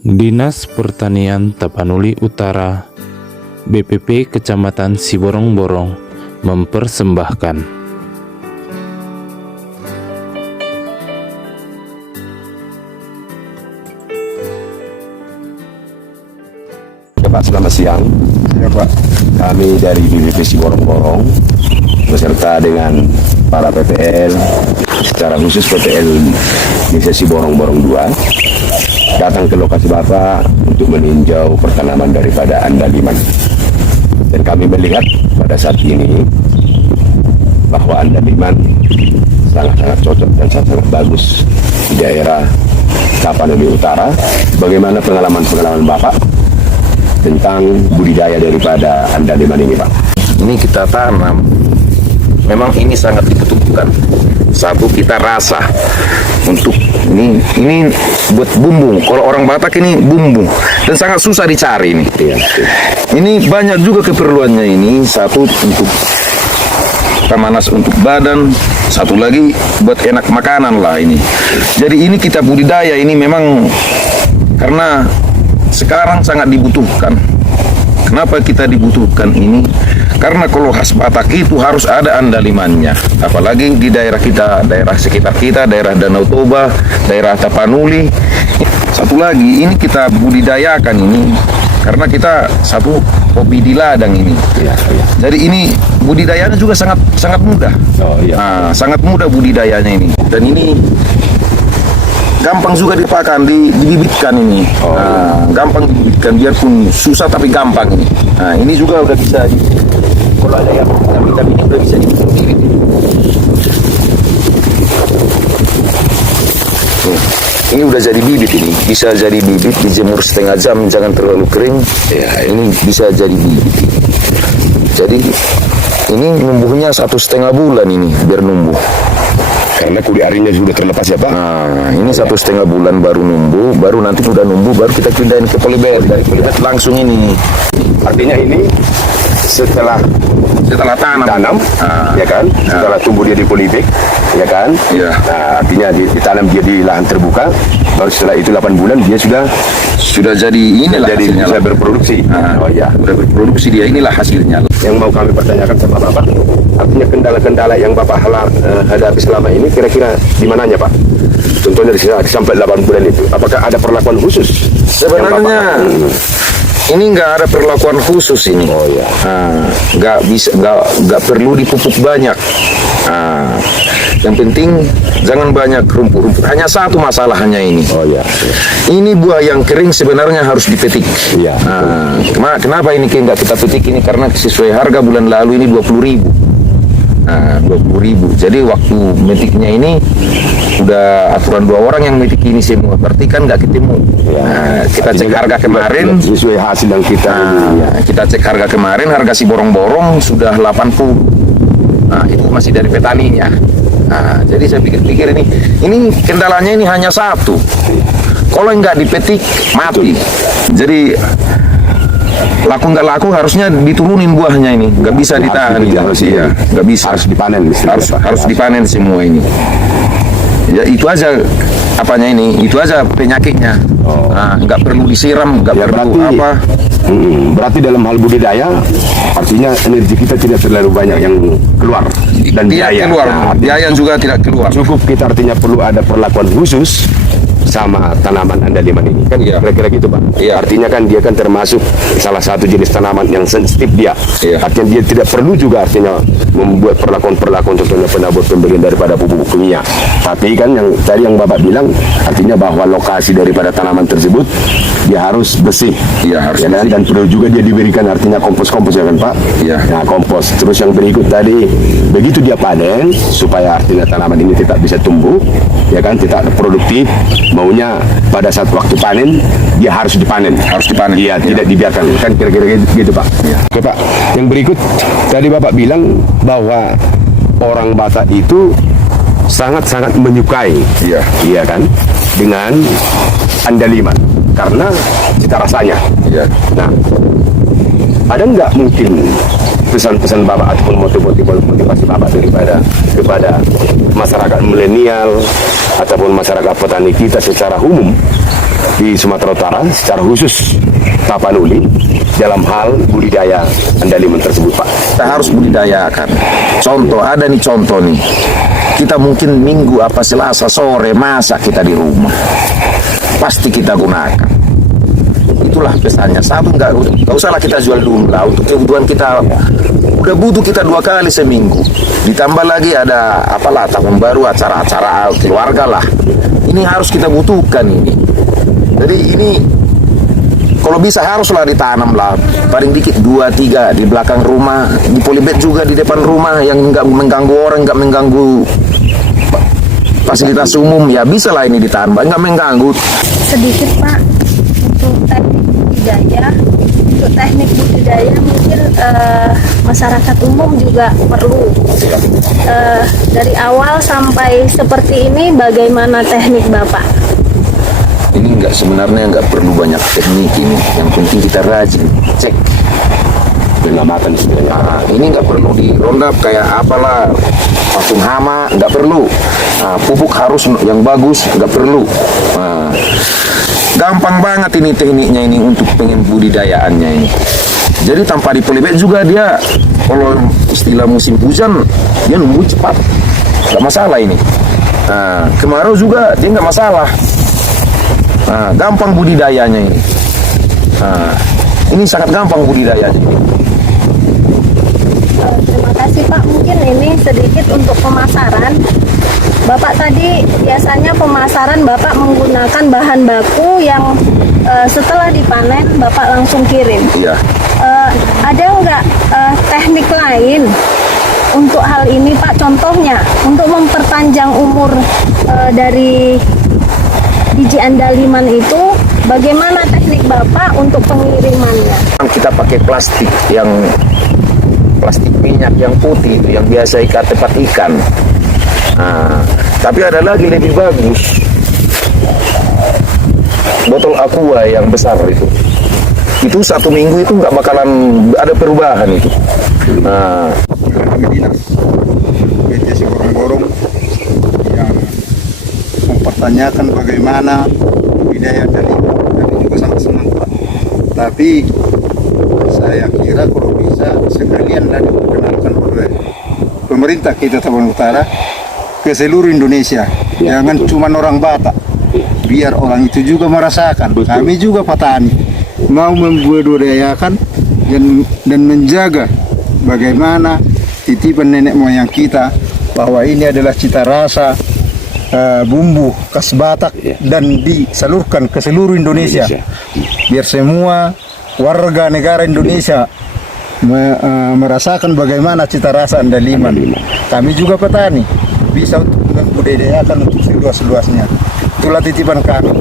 Dinas Pertanian Tapanuli Utara, BPP Kecamatan Siborong-Borong mempersembahkan Pak, selamat siang. Ya, Pak. Kami dari BPP Siborong-Borong beserta dengan para PPL, secara khusus PPL Desa Siborong-Borong 2, datang ke lokasi Bapak untuk meninjau pertanaman daripada andaliman. Dan kami melihat pada saat ini bahwa andaliman sangat-sangat cocok dan sangat bagus di daerah Tapanuli Utara. Bagaimana pengalaman Bapak tentang budidaya daripada andaliman ini, Pak? Ini kita tanam, memang ini sangat dibutuhkan. Satu, kita rasa untuk ini buat bumbu. Kalau orang Batak ini bumbu dan sangat susah dicari ini. Ini banyak juga keperluannya ini. Satu untuk pemanas untuk badan, satu lagi buat enak makanan lah ini. Jadi ini kita budidaya ini memang karena sekarang sangat dibutuhkan. Kenapa kita dibutuhkan ini? Karena kalau khas Batak itu harus ada andalimannya. Apalagi di daerah kita, daerah sekitar kita, daerah Danau Toba, daerah Tapanuli. Satu lagi, ini kita budidayakan ini karena kita satu hobi di ladang ini. Jadi ini budidayanya juga sangat mudah. Sangat mudah budidayanya ini. Dan ini gampang juga dipakan, dibibitkan ini. Gampang dibibitkan, biarpun susah tapi gampang ini. Nah, ini juga udah bisa, kalau ada yang vitamin udah bisa dibibit sendiri. Ini udah jadi bibit ini, bisa jadi bibit, dijemur setengah jam, jangan terlalu kering. Ya, ini bisa jadi bibit. Jadi ini numbuhnya 1,5 bulan ini biar numbuh. Karena kulit arinya sudah terlepas ya, Pak? Nah, ini 1,5 bulan baru numbuh, baru nanti udah numbuh, baru kita pindahin ke polybag. Dari polybag langsung ini. Artinya ini setelah tanam, ya kan? Setelah tumbuh dia di polybag, ya kan? Ya. Nah, artinya ditanam dia di lahan terbuka, baru setelah itu 8 bulan dia Sudah jadi inilah jadi hasilnya. bisa berproduksi. Udah berproduksi dia, inilah hasilnya. Yang mau kami pertanyakan sama Bapak, artinya kendala-kendala yang Bapak hadapi selama ini kira-kira di mananya, Pak? Contohnya sampai 8 bulan itu, apakah ada perlakuan khusus? Sebenarnya ini nggak ada perlakuan khusus ini. Nggak perlu dipupuk banyak. Yang penting jangan banyak rumput-rumput. Hanya satu masalahnya ini. Ini buah yang kering sebenarnya harus dipetik. Kenapa ini nggak kita petik ini? Karena sesuai harga bulan lalu ini 20.000. 20.000. Jadi waktu metiknya ini udah aturan 2 orang yang metik ini semua. Berarti kan nggak ketemu. Kita cek harga kemarin sesuai hasil yang kita kita cek harga kemarin, harga Siborong-Borong sudah 80. Itu masih dari petaninya. Jadi saya pikir-pikir ini kendalanya ini hanya satu. Kalau nggak dipetik mati. Jadi laku nggak laku harusnya diturunin buahnya ini, nggak bisa ditahan. Nggak bisa. Harus dipanen. Harus dipanen semua ini. Ya itu aja apanya ini, itu aja penyakitnya. Nggak perlu disiram, nggak perlu apa. Berarti dalam hal budidaya, artinya energi kita tidak terlalu banyak yang keluar dan biaya. Biaya juga tidak keluar. Cukup kita artinya perlu ada perlakuan khusus sama tanaman andaliman ini kan, kira-kira gitu, Pak. Artinya kan dia kan termasuk salah satu jenis tanaman yang sensitif dia. Artinya dia tidak perlu juga artinya membuat perlakuan contohnya penabur pemberian daripada pupuk kimia. Tapi kan yang tadi yang Bapak bilang artinya bahwa lokasi daripada tanaman tersebut dia harus bersih. Dan perlu juga dia diberikan artinya kompos ya kan, Pak? Nah, kompos. Terus yang berikut tadi begitu dia panen supaya artinya tanaman ini tetap bisa tumbuh, ya kan, tetap produktif. Maunya pada saat waktu panen dia harus dipanen. Tidak dibiarkan, kan kira-kira gitu, Pak. Oke, Pak. Yang berikut tadi Bapak bilang bahwa orang Batak itu sangat-sangat menyukai, iya kan, dengan andaliman karena cita rasanya. Nah, ada nggak mungkin pesan-pesan Bapak ataupun motivasi Bapak kepada masyarakat milenial ataupun masyarakat petani kita secara umum di Sumatera Utara, secara khusus Tapanuli, dalam hal budidaya andaliman tersebut, Pak? Kita harus budidayakan. Contoh, ada nih contoh nih. Kita mungkin minggu apa Selasa sore masak kita di rumah. Pasti kita gunakan. Itulah pesannya. Satu, nggak usahlah kita jual dulu lah. Untuk kebutuhan kita udah butuh kita 2 kali seminggu. Ditambah lagi ada apalah tahun baru, acara-acara keluarga lah. Ini harus kita butuhkan ini. Jadi ini kalau bisa haruslah ditanam lah. Paling dikit 2-3 di belakang rumah, di polybag juga di depan rumah yang nggak mengganggu orang, nggak mengganggu fasilitas umum. Ya bisa lah ini ditanam, nggak mengganggu. Sedikit Pak untuk teknik budidaya. Untuk teknik budidaya mungkin masyarakat umum juga perlu. Dari awal sampai seperti ini, bagaimana teknik Bapak? Ini sebenarnya nggak perlu banyak teknik ini. Yang penting kita rajin cek Pengamatan sebenarnya. Nah, ini nggak perlu dirondap kayak apalah langsung hama, nggak perlu. Nah, pupuk harus yang bagus, nggak perlu. Nah, gampang banget ini tekniknya ini untuk pengen budidayaannya ini. Jadi tanpa di polybag juga dia, kalau istilah musim hujan dia numbuh cepat, nggak masalah ini. Nah, kemarau juga dia nggak masalah. Nah, gampang budidayanya ini. Nah, ini sangat gampang budidayanya. Terima kasih Pak. Mungkin ini sedikit untuk pemasaran. Bapak tadi biasanya pemasaran Bapak menggunakan bahan baku yang setelah dipanen Bapak langsung kirim. Iya. Ada nggak teknik lain untuk hal ini Pak? Contohnya untuk memperpanjang umur dari biji andaliman itu, bagaimana teknik Bapak untuk pengirimannya? Kita pakai plastik minyak yang putih itu yang biasa ikat tempat ikan. Nah, tapi ada lagi lebih bagus, botol aqua yang besar itu 1 minggu itu nggak bakalan ada perubahan itu. Nah, Dinas PT Si Borong-Borong yang mempertanyakan bagaimana budidaya andaliman, kami juga sangat senang Pak. Tapi saya kira kalau bisa sekalian dan diperkenalkan oleh pemerintah kita Tapanuli Utara ke seluruh Indonesia, jangan cuma orang Batak, biar orang itu juga merasakan. Kami juga petani mau membudidayakan dan menjaga bagaimana titipan nenek moyang kita, bahwa ini adalah cita rasa bumbu khas Batak dan disalurkan ke seluruh Indonesia. Biar semua warga negara Indonesia merasakan bagaimana cita rasa andaliman. Kami juga petani, bisa untuk membudidayakan untuk seluas-luasnya. Itulah titipan kami.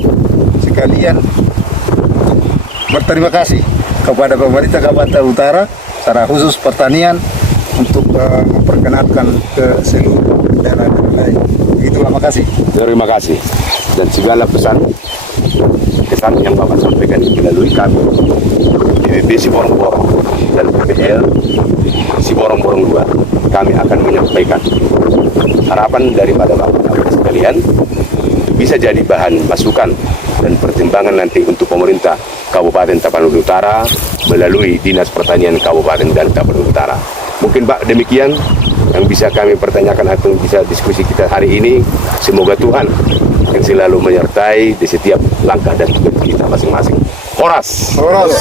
Sekalian berterima kasih kepada pemerintah Kalimantan Utara, secara khusus pertanian, untuk memperkenalkan ke seluruh daerah lain. Begitulah, makasih. Terima kasih. Dan segala kesan yang Bapak sampaikan melalui kami BPP Si Borong-Borong dan PPL Si Borong-Borong 2, kami akan menyampaikan harapan daripada Bapak sekalian bisa jadi bahan masukan dan pertimbangan nanti untuk pemerintah Kabupaten Tapanuli Utara melalui Dinas Pertanian Kabupaten dan Tapanuli Utara. Mungkin Pak demikian yang bisa kami pertanyakan atau bisa diskusi kita hari ini. Semoga Tuhan yang selalu menyertai di setiap langkah dan tugas kita masing-masing. Horas. Horas.